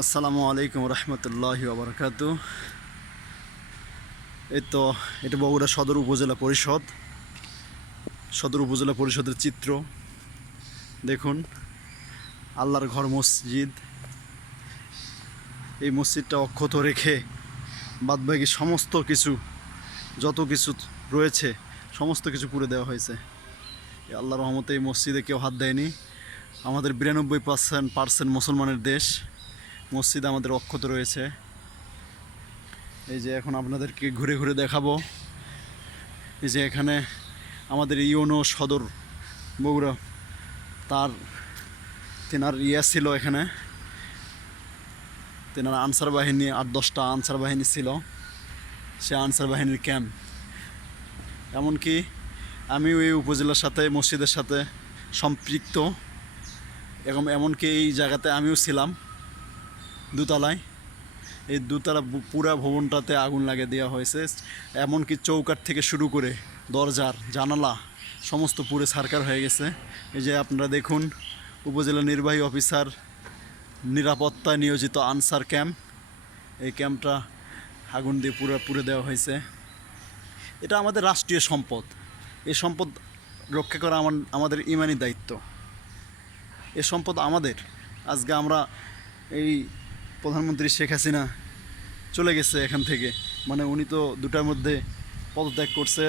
আসসালামু আলাইকুম রহমতুল্লাহ বারকাত। এই তো, এটা বগুড়া সদর উপজেলা পরিষদ। সদর উপজেলা পরিষদের চিত্র। দেখুন, আল্লাহর ঘর মসজিদ। এই মসজিদটা অক্ষত রেখে বাদবাকি সমস্ত কিছু, যত কিছু রয়েছে, সমস্ত কিছু পুড়ে দেওয়া হয়েছে। এই আল্লাহর রহমতে এই মসজিদে কেউ হাত দেয়নি। আমাদের বিরানব্বই পার্সেন্ট পার্সেন্ট মুসলমানের দেশ। মসজিদ আমাদের অক্ষত রয়েছে। এই যে এখন আপনাদেরকে ঘুরে ঘুরে দেখাবো। এই যে এখানে আমাদের ইউনো সদর বগুড়া, তার, তেনার ইয়ে ছিল এখানে। তেনার আনসার বাহিনী আট দশটা আনসার বাহিনী ছিল। সে আনসার বাহিনীর ক্যাম্প। এমনকি আমিও এই উপজেলার সাথে, মসজিদের সাথে সম্পৃক্ত। এবং এমনকি এই জায়গাতে আমিও ছিলাম। দোতলায়। এই দোতলা পুরা ভবনটাতে আগুন লাগিয়ে দেওয়া হয়েছে। এমনকি চৌকাট থেকে শুরু করে দরজার জানালা সমস্ত পুরে সারকার হয়ে গেছে। এই যে আপনারা দেখুন, উপজেলা নির্বাহী অফিসার নিরাপত্তা নিয়োজিত আনসার ক্যাম্প। এই ক্যাম্পটা আগুন দিয়ে পুরো পুড়ে দেওয়া হয়েছে। এটা আমাদের রাষ্ট্রীয় সম্পদ। এই সম্পদ রক্ষা করা আমার আমাদের ইমানি দায়িত্ব। এ সম্পদ আমাদের। আজকে আমরা এই প্রধানমন্ত্রী শেখ হাসিনা চলে গেছে এখান থেকে। মানে উনি তো দুটার মধ্যে পদত্যাগ করছে,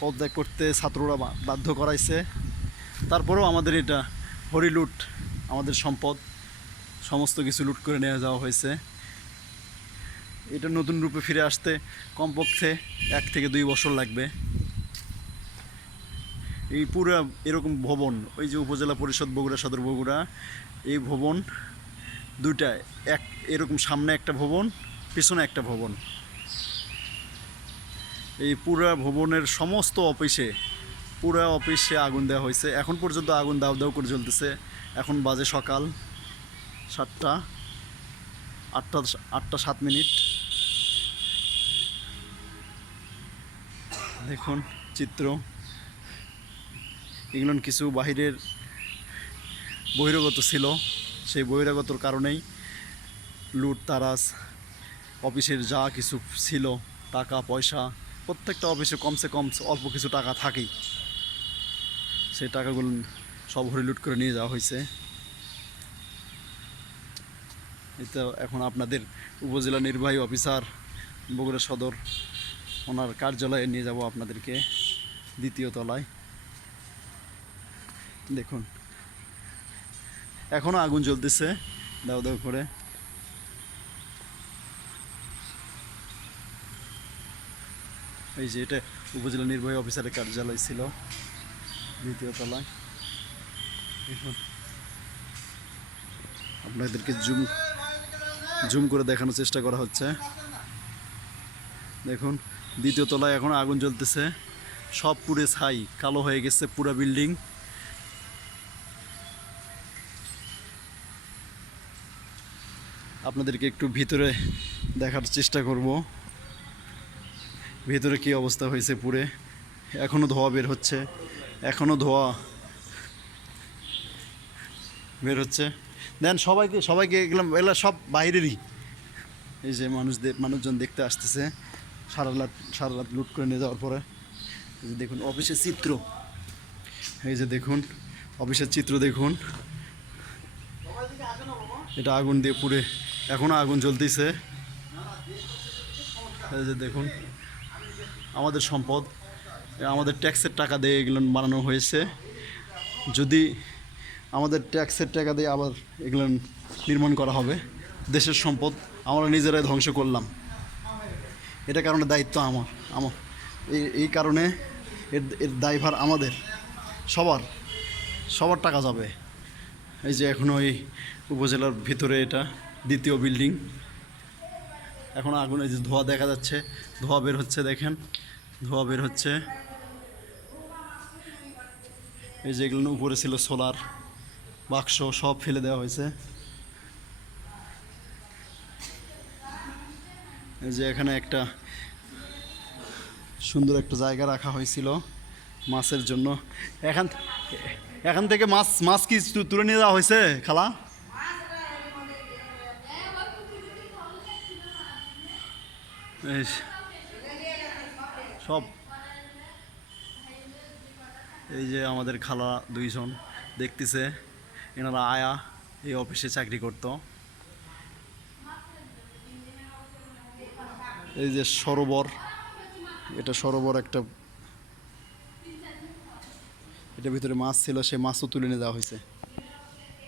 পদত্যাগ করতে ছাত্ররা বাধ্য করাইছে। তারপরেও আমাদের এটা হরি হরিলুট আমাদের সম্পদ, সমস্ত কিছু লুট করে নিয়ে যাওয়া হয়েছে। এটা নতুন রূপে ফিরে আসতে কমপক্ষে এক থেকে দুই বছর লাগবে। এই পুরো এরকম ভবন, ওই যে উপজেলা পরিষদ বগুড়া, সদর বগুড়া, এই ভবন দুইটা এক এরকম সামনে একটা ভবন, পিছনে একটা ভবন। এই পুরা ভবনের সমস্ত অফিসে, পুরা অফিসে আগুন দেওয়া হয়েছে। এখন পর্যন্ত আগুন দাও দাও করে জ্বলতেছে। এখন বাজে সকাল সাতটা, আটটা আটটা সাত মিনিট। দেখুন চিত্র। এগুলো কিছু বাহিরের বহিরাগত ছিল, সেই বহিরাগতর কারণেই লুট, তারাস, অফিসের যা কিছু ছিল, টাকা, পয়সা, প্রত্যেকটা অফিসে কমসে কম অল্প কিছু টাকা থাকেই। সেই টাকাগুলো সব হরি লুট করে নিয়ে যাওয়া হয়েছে। এটা এখন আপনাদের উপজেলা নির্বাহী অফিসার, বগুড়া সদর, ওনার কার্যালয়ে নিয়ে যাব আপনাদেরকে দ্বিতীয় তলায়। দেখুন এখনও আগুন জ্বলতেছে, দাও দাও করে। এই যে এটা উপজেলা নির্বাহী অফিসারের কার্যালয় ছিল, দ্বিতীয় তলায়। দেখুন আপনাদেরকে জুম জুম করে দেখানোর চেষ্টা করা হচ্ছে। দেখুন, দ্বিতীয় তলায় এখন আগুন জ্বলতেছে। সব পুরে ছাই, কালো হয়ে গেছে পুরা বিল্ডিং। আপনাদেরকে একটু ভিতরে দেখার চেষ্টা করব। ভিতরে কি অবস্থা হয়েছে পুরে এখনও ধোয়া বের হচ্ছে। এখনও ধোয়া বের হচ্ছে। দেন সবাইকে সবাইকে এগুলো এগুলো সব বাইরেরই। এই যে মানুষদের মানুষজন দেখতে আসতেছে। সারা রাত সারা রাত লুট করে নিয়ে যাওয়ার পরে। এই যে দেখুন, অফিসের চিত্র। এই যে দেখুন, অফিসের চিত্র দেখুন। এটা আগুন দিয়ে পুড়ে। এখনও আগুন জ্বলতেছে। এই যে দেখুন। আমাদের সম্পদ, আমাদের ট্যাক্সের টাকা দিয়ে এগুলো বানানো হয়েছে। যদি আমাদের ট্যাক্সের টাকা দিয়ে আবার এগুলো নির্মাণ করা হবে, দেশের সম্পদ আমরা নিজেরাই ধ্বংস করলাম। এটা কারণে দায়িত্ব আমার আমার। এই কারণে এর এর দায়ভার আমাদের। সবার সবার টাকা যাবে। এই যে এখনও এই উপজেলার ভিতরে এটা, দ্বিতীয় বিল্ডিং। এখন আগুন এই যে ধোঁয়া দেখা যাচ্ছে, ধোঁয়া বের হচ্ছে, দেখেন। ধোয়া বের হচ্ছে। এই যেগুলো উপরে ছিল সোলার বাক্স, সব ফেলে দেওয়া হয়েছে। এই যে এখানে একটা সুন্দর একটা জায়গা রাখা হয়েছিল মাছের জন্য। এখান এখান থেকে মাছ মাছ কি তুলে নিয়ে যাওয়া হয়েছে খালা? এই সব। এই যে আমাদের খালা দুইজন দেখতেছে, এনারা আয়া এই অফিসে চাকরি করতো। এই যে সরোবর, এটা সরোবর একটা এটার ভিতরে মাছ ছিল, সে মাছও তুলে নিয়ে দেওয়া হয়েছে।